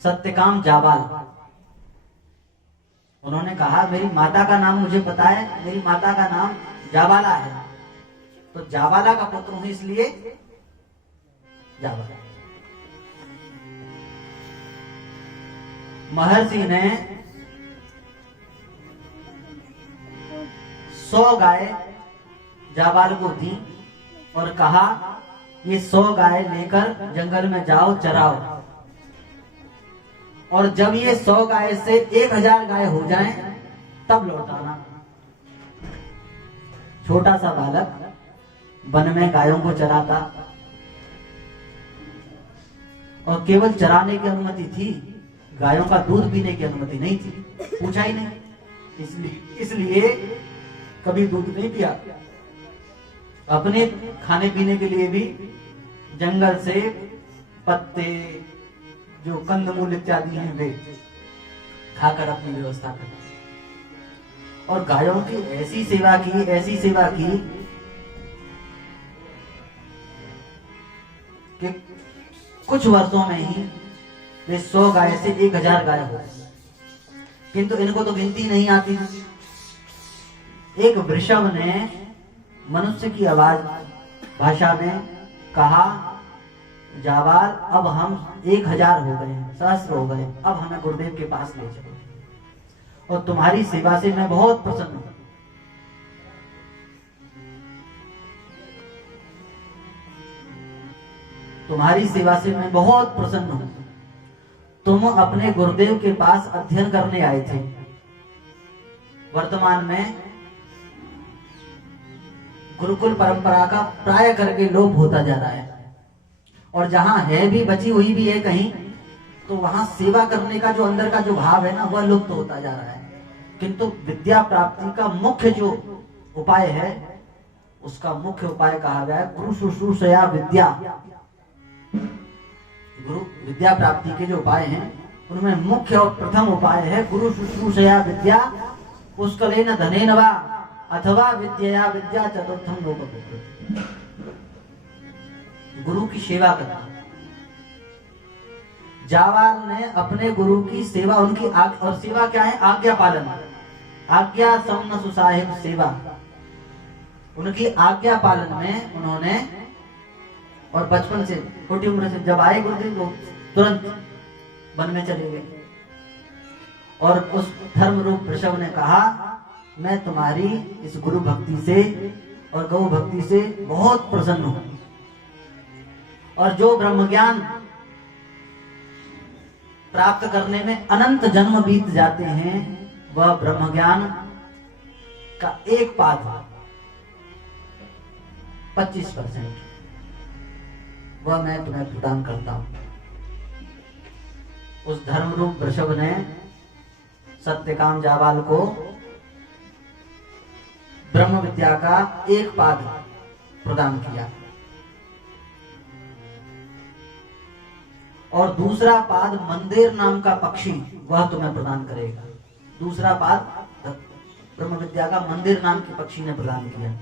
सत्यकाम जाबाल, उन्होंने कहा मेरी माता का नाम मुझे पता है, मेरी माता का नाम जाबाला है, तो जाबाला का पुत्र हूं इसलिए जाबाला। महर्षि ने 100 गाय जाबाल को दी और कहा, ये 100 गाय लेकर जंगल में जाओ, चराओ, और जब ये 100 गाय से 1000 गाय हो जाएं, तब लौटाना। छोटा सा बालक वन में गायों को चराता, और केवल चराने की अनुमति थी, गायों का दूध पीने की अनुमति नहीं थी, पूछा ही नहीं। इसलिए कभी दूध नहीं पिया। अपने खाने पीने के लिए भी जंगल से पत्ते, जो कंदमूल इत्यादि हैं, वे खाकर अपनी व्यवस्था कर। और गायों की ऐसी सेवा की, ऐसी सेवा की कि कुछ वर्षों में ही वे 100 गाय से 1000 गाय हो। किंतु इनको तो गिनती नहीं आती। एक वृषभ ने मनुष्य की आवाज भाषा में कहा, जाबाल अब हम 1000 हो गए, सहस्त्र हो गए, अब हमें गुरुदेव के पास ले चलो, और तुम्हारी सेवा से मैं बहुत प्रसन्न हूं। तुम्हारी सेवा से मैं बहुत प्रसन्न हूं। तुम अपने गुरुदेव के पास अध्ययन करने आए थे, वर्तमान में गुरुकुल परंपरा का प्राय करके लोप होता जा रहा है। और जहां है भी, बची हुई भी है कहीं, तो वहां सेवा करने का जो अंदर का जो भाव है ना, वह लुप्त होता जा रहा है। किंतु विद्या प्राप्ति का मुख्य जो उपाय है, उसका मुख्य उपाय कहा गया है गुरु शुश्रूषया विद्या। गुरु विद्या प्राप्ति के जो उपाय हैं, उनमें मुख्य और प्रथम उपाय है गुरु शुश्रूषया विद्या पुष्कलेन धनेन वा अथवा विद्यया विद्या चतुर्थम लोकपुत्र। गुरु की सेवा करना। जावाल ने अपने गुरु की सेवा, उनकी और सेवा क्या है? आज्ञा पालन। आज्ञा समन सुसाहिब सेवा। उनकी आज्ञा पालन में उन्होंने, और बचपन से, छोटी उम्र से जब आए गुरुदेव वो तुरंत वन में चले गए। और उस धर्म रूप वृषभ ने कहा, मैं तुम्हारी इस गुरु भक्ति से और गौ भक्ति से बहुत प्रसन्न हूं। और जो ब्रह्म ज्ञान प्राप्त करने में अनंत जन्म बीत जाते हैं, वह ब्रह्म ज्ञान का एक पाद 25% वह मैं तुम्हें प्रदान करता हूं। उस धर्म रूप वृषभ ने सत्यकाम जावाल को ब्रह्म विद्या का एक पाद प्रदान किया। और दूसरा पाद मंदिर नाम का पक्षी, वह तुम्हें प्रदान करेगा। दूसरा पाद ब्रह्म विद्या का मंदिर नाम के पक्षी ने प्रदान किया।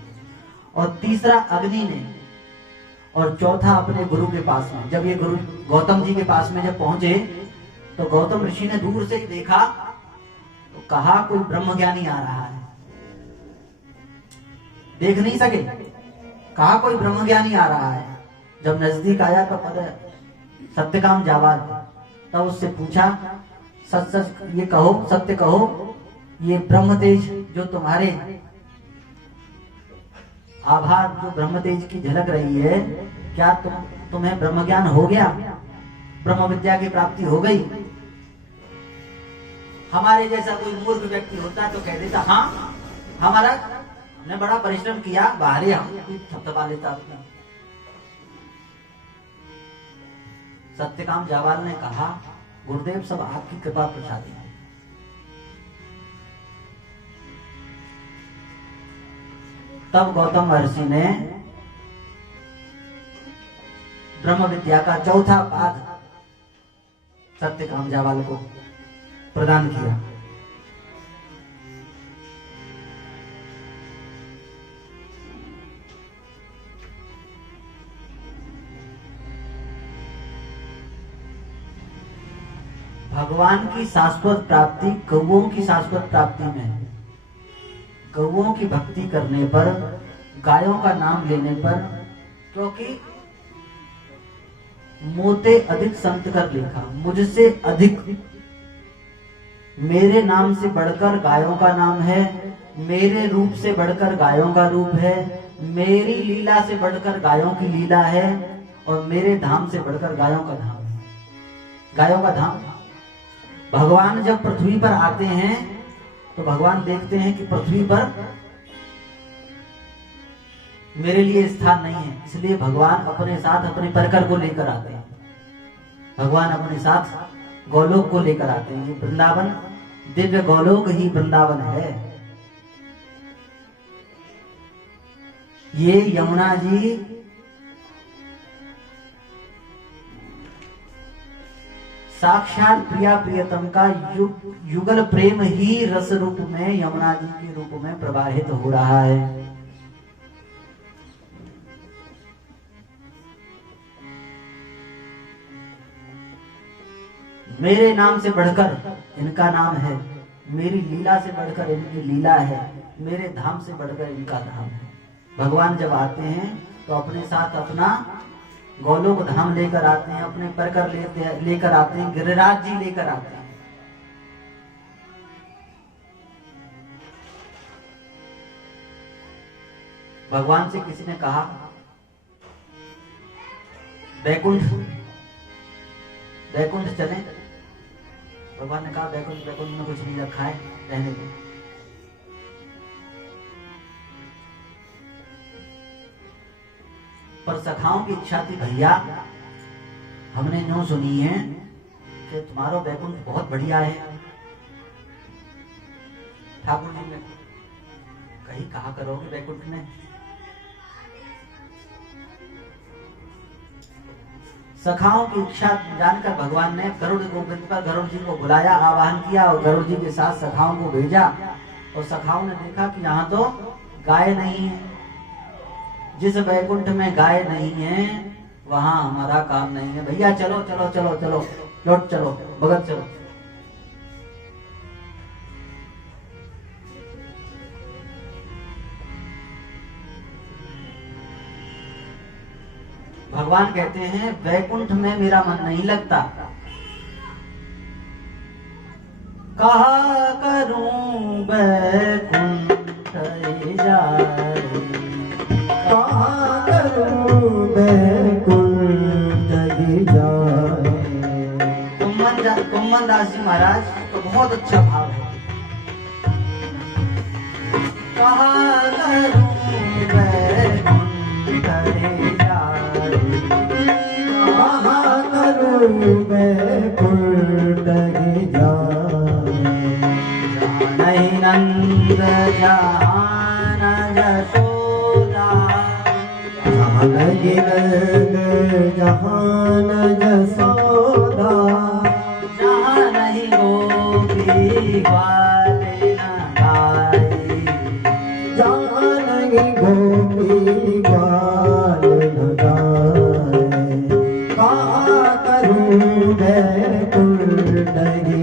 और तीसरा अग्नि ने। और चौथा अपने गुरु के पास में। जब ये गुरु गौतम जी के पास में जब पहुंचे, तो गौतम ऋषि ने दूर से ही देखा, तो कहा कोई ब्रह्मज्ञानी आ रहा है। देख नहीं सके, कहा कोई ब्रह्मज्ञानी आ रहा है। जब नजदीक आया तो पता सत्यकाम जावाल। तब उससे पूछा, सच सच ये कहो, सत्य कहो, ये ब्रह्म तेज जो तुम्हारे आभार, जो ब्रह्म तेज की झलक रही है, क्या तुम्हें ब्रह्म ज्ञान हो गया? ब्रह्म विद्या की प्राप्ति हो गई? हमारे जैसा कोई मूर्ख व्यक्ति होता तो कह देता, हाँ हमने बड़ा परिश्रम किया, बाहरी हम थपथपा लेता अपना। सत्यकाम जावाल ने कहा, गुरुदेव सब आपकी कृपा प्रसादी है। तब गौतम महर्षि ने ब्रह्म विद्या का चौथा पाद सत्यकाम जावाल को प्रदान किया। भगवान की शाश्वत प्राप्ति गौओं की शाश्वत प्राप्ति में है। गौओं की भक्ति करने पर, गायों का नाम लेने पर, क्योंकि मोते अधिक संत कर लेखा, मुझसे अधिक, मेरे नाम से बढ़कर गायों का नाम है, मेरे रूप से बढ़कर गायों का रूप है, मेरी लीला से बढ़कर गायों की लीला है, और मेरे धाम से बढ़कर गायों का धाम है। गायों का धाम। भगवान जब पृथ्वी पर आते हैं तो भगवान देखते हैं कि पृथ्वी पर मेरे लिए स्थान नहीं है, इसलिए भगवान अपने साथ अपने परकर को लेकर आते हैं। भगवान अपने साथ गोलोक को लेकर आते हैं। ये वृंदावन दिव्य गोलोक ही वृंदावन है। ये यमुना जी साक्षात प्रिया प्रियतम का युगल प्रेम ही रस रूप में, यमुना जी के रूप में प्रवाहित हो रहा है। मेरे नाम से बढ़कर इनका नाम है, मेरी लीला से बढ़कर इनकी लीला है, मेरे धाम से बढ़कर इनका धाम है। भगवान जब आते हैं तो अपने साथ अपना गोलोक धाम लेकर आते हैं, अपने परकर लेकर आते हैं, गिरिराज जी लेकर आते हैं। भगवान से किसी ने कहा बैकुंठ चले। भगवान ने कहा बैकुंठ में कुछ नहीं रखा है, रहने दो। पर सखाओं की इच्छा थी, भैया हमने यूं सुनी है कि तुम्हारो वैकुंठ बहुत बढ़िया है। ठाकुर जी ने कहीं कहा करोगे वैकुंठ में? सखाओं की इच्छा जानकर भगवान ने गरुड़ गोविंद पर गरुड़ जी को बुलाया, आवाहन किया और गरुड़ जी के साथ सखाओं को भेजा। और सखाओं ने देखा कि यहाँ तो गाय नहीं है। जिस वैकुंठ में गाय नहीं है वहां हमारा काम नहीं है। भैया चलो चलो चलो चलो, लौट चलो, भगत चलो। भगवान कहते हैं वैकुंठ में मेरा मन नहीं लगता। कहा करूं वैकुंठ जाए, कहा करूं वैकुंठ जाए। कुम्मन दास जी महाराज तो बहुत अच्छा भाव है। कहा करूं वैकुंठ जाए, कहा करूं वैकुंठ जाए। नहीं नंद जान जसोदा, जानकी नंद जहान जसोदा। जहाँ नहीं गोपी ग्वाल न गाए, जहाँ नहीं गोपी ग्वाल न गाए। कहा करूं वैकुंठ जाए,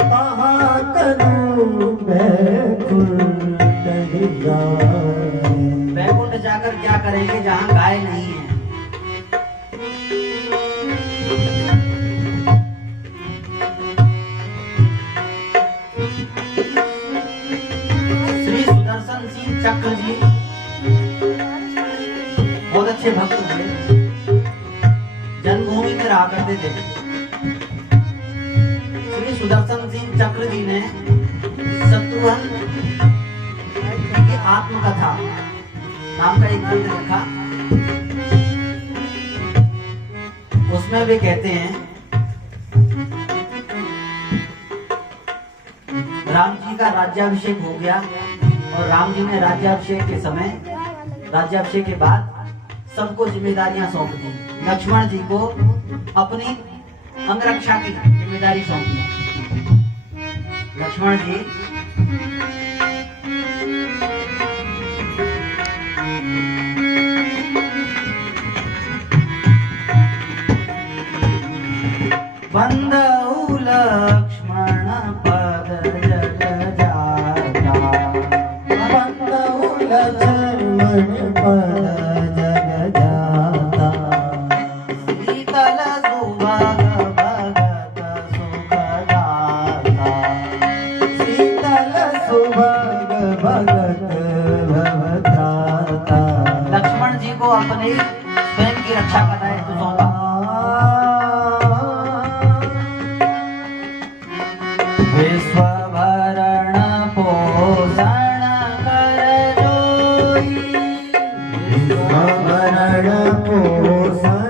कहा करूं वैकुंठ जाए। वैकुंठ जाकर क्या करेंगे जहाँ गाय नहीं है? श्री सुदर्शन सिंह चक्र जी बहुत अच्छे भक्त थे, जन्मभूमि में रहा करते थे। श्री सुदर्शन सिंह चक्र जी ने शत्रुघ्न की आत्मकथा नाम का एक ग्रंथ लिखा। उसमें वे कहते हैं राम जी का राज्याभिषेक हो गया और राम जी ने राज्याभिषेक के समय, राज्याभिषेक के बाद सबको जिम्मेदारियां सौंप दी। लक्ष्मण जी को अपनी अंगरक्षा की जिम्मेदारी सौंप दी। लक्ष्मण जी बंधु लक्ष्मण पद जग जाता, बंधु लक्ष्मण पद जग जाता। शीतल सुभग भगत सुखदाता, शीतल सुभग भगत भवदाता। लक्ष्मण जी को अपने स्वयं की रक्षा का दायित्व सौंपा। विश्वभरण पोषण कर जोई, विश्वभरण पोषण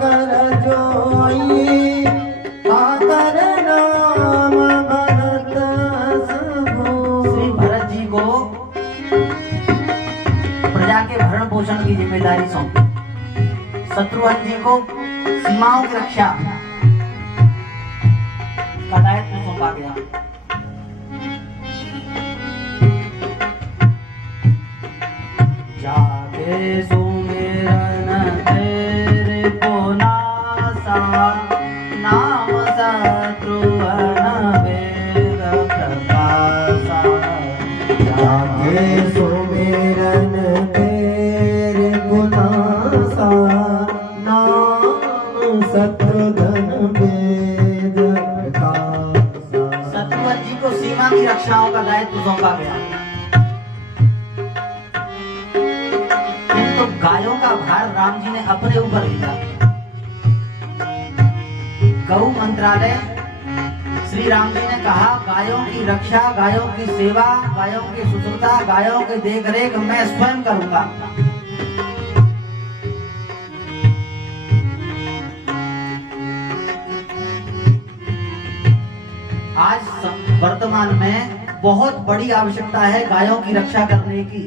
कर जोई। आकर नाम भरत सबोई। श्री भरत जी को प्रजा के भरण पोषण की जिम्मेदारी सौंपी। शत्रुघ्न जी को सीमाओं की रक्षा का दायित्व सौंपा गया। जाके सुमिरन तेरे को नासा, नाम शत्रुघ्न वेद प्रकाशा। जाके सुमिरन तेरे गुनासा, नाम शत्रुघ्न वेद प्रकाशा। शत्रुघ्न जी को सीमा की रक्षाओं का दायित्व सौंपा गया। किंतु गायों का भार राम जी ने अपने ऊपर लिया। गौ मंत्रालय श्री राम जी ने कहा गायों की रक्षा, गायों की सेवा, गायों की शुश्रूषा, गायों की देखरेख मैं स्वयं करूंगा। वर्तमान में बहुत बड़ी आवश्यकता है गायों की रक्षा करने की।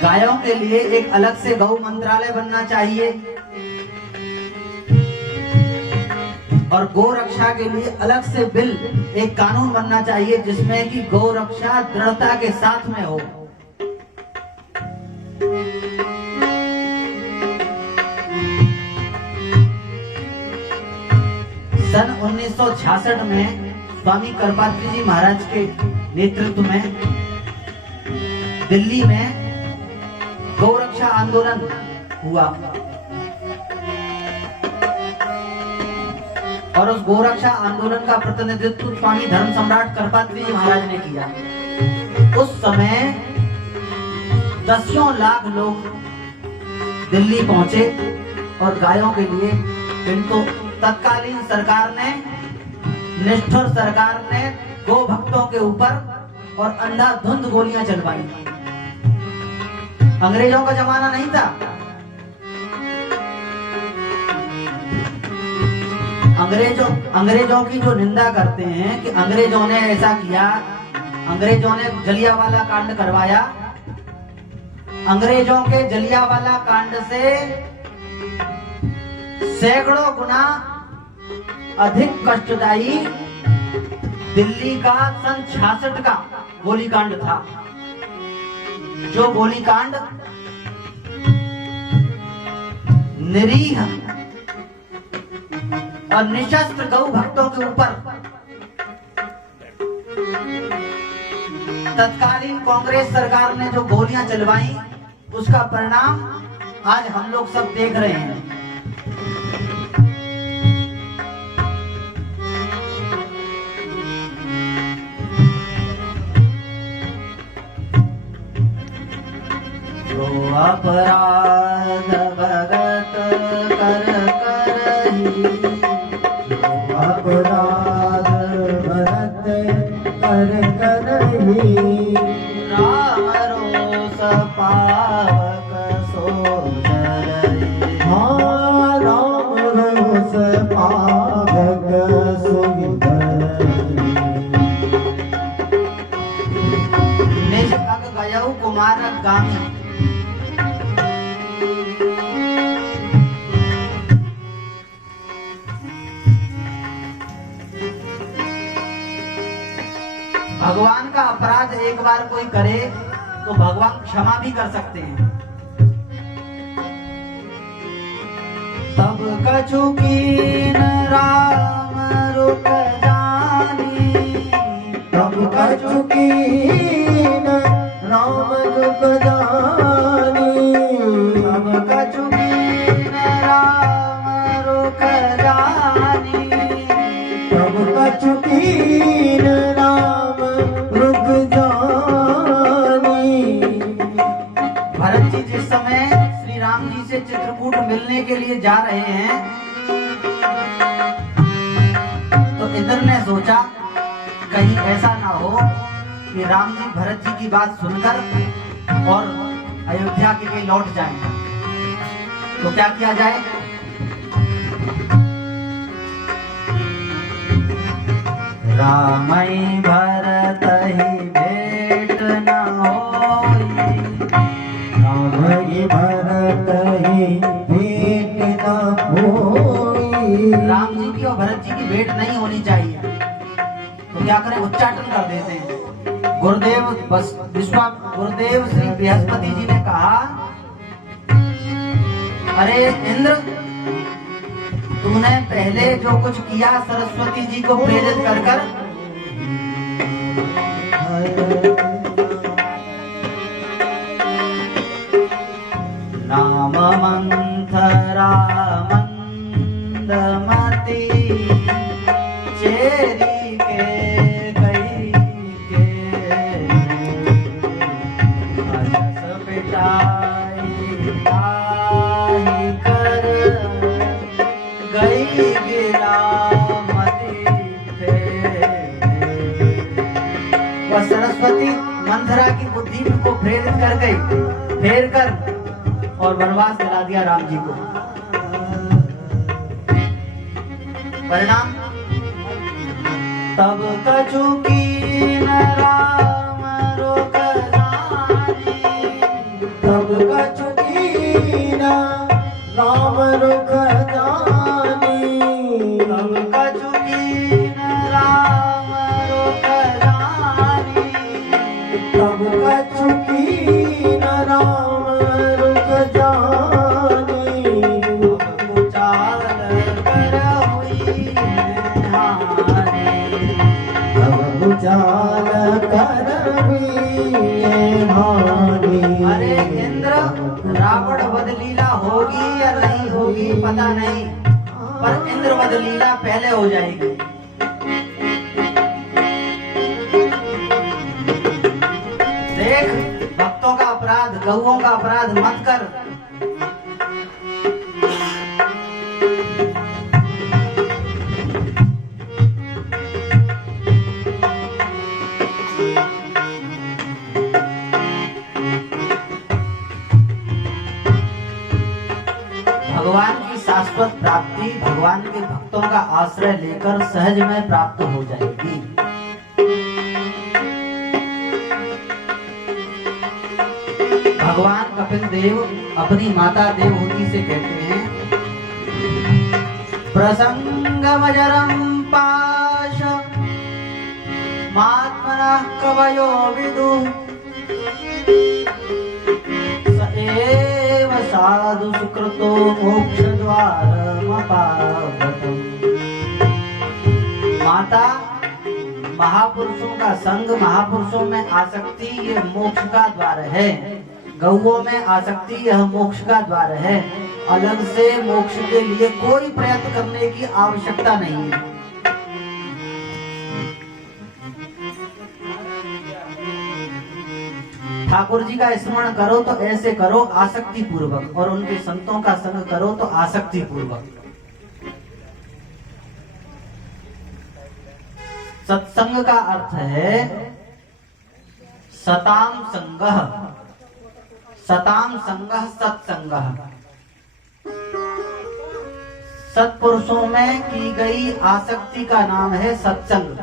गायों के लिए एक अलग से गौ मंत्रालय बनना चाहिए और गौ रक्षा के लिए अलग से बिल, एक कानून बनना चाहिए जिसमें कि गौ रक्षा दृढ़ता के साथ में हो। सन 1966 में स्वामी करपात्री जी महाराज के नेतृत्व में दिल्ली में गौरक्षा आंदोलन हुआ और उस गौरक्षा आंदोलन का प्रतिनिधित्व स्वामी धर्म सम्राट करपात्री जी महाराज ने किया। उस समय दसियों लाख लोग दिल्ली पहुंचे और गायों के लिए, किंतु तत्कालीन सरकार ने, निष्ठुर सरकार ने गौ भक्तों के ऊपर और अंधाधुंध गोलियां चलवाई। अंग्रेजों का जमाना नहीं था। अंग्रेजों की जो निंदा करते हैं कि अंग्रेजों ने ऐसा किया, अंग्रेजों ने जलियांवाला कांड करवाया। अंग्रेजों के जलियांवाला कांड से सैकड़ों गुना अधिक कष्टदायी दिल्ली का सन 66 का गोलीकांड था, जो गोलीकांड निरीह और निशस्त्र गौ भक्तों के ऊपर तत्कालीन कांग्रेस सरकार ने जो गोलियां चलवाई, उसका परिणाम आज हम लोग सब देख रहे हैं। अपराध भगत कर करही, अपराध भरत कर करही, राम रोष पावक सोदरहि। हाँ राम रोष पावक सोदरहि। निज अग गयउ कुमारक गामी, भगवान का अपराध एक बार कोई करे तो भगवान क्षमा भी कर सकते हैं। तब कछु कीन राम रुक जानी, तब कछु कीन राम रुक जानी, तब कछु कीन राम रुक जानी, तब कछु कीन राम रुक जानी। भरत जी जिस समय श्री राम जी से चित्रकूट मिलने के लिए जा रहे हैं, तो इंद्र ने सोचा कहीं ऐसा ना हो कि राम जी भरत जी की बात सुनकर और अयोध्या के लिए लौट जाएं। तो क्या किया जाए? रामई भरत ही भेंट न होई, रामई भरत ही भेंट न होई। राम जी की और भरत जी की भेंट नहीं होनी चाहिए। तो क्या करें? उच्चाटन कर देते हैं। गुरुदेव श्री बृहस्पति जी ने कहा, अरे इंद्र, तुमने पहले जो कुछ किया सरस्वती जी को प्रेरित कर कर, नाम मंथरा मंदमती चेरी के गई के अजस पिटाई आई कर गई गिरामती थे। वह सरस्वती मंथरा की बुद्धि को प्रेरित कर गई, फेर कर और वनवास दिला दिया राम जी को। परिणाम तब कछु कीन राम रोक जानी, तब कछु कीन राम रुख जानी, तब कछु कीन राम रोक जानी, तब कछु कीन राम रुख जानी, अब कुचाल कर हुई हानि। तब उजाल कर हानि। अरे इंद्र, रावण वध लीला होगी या नहीं होगी पता नहीं, पर इंद्र वध लीला पहले हो जाएगी। देख, भक्तों का अपराध, गौओं का अपराध मत कर। भगवान की शाश्वत प्राप्ति भगवान के भक्तों का आश्रय लेकर सहज में प्राप्त हो जाएगी। भगवान कपिल देव अपनी माता देवहूति से कहते हैं, प्रसंगमजरं पाश मात्मनः कवयो विदुः, स एव साधु सुकृतो मोक्ष द्वारमपावृतम्। माता, महापुरुषों का संग, महापुरुषों में आसक्ति ये मोक्ष का द्वार है। गौओं में आसक्ति यह मोक्ष का द्वार है। अलग से मोक्ष के लिए कोई प्रयत्न करने की आवश्यकता नहीं है। ठाकुर जी का स्मरण करो तो ऐसे करो आसक्ति पूर्वक, और उनके संतों का संग करो तो आसक्ति पूर्वक। सत्संग का अर्थ है सताम संगः, सताम संगः सत्संगः। सत्पुरुषों में की गई आसक्ति का नाम है सत्संग।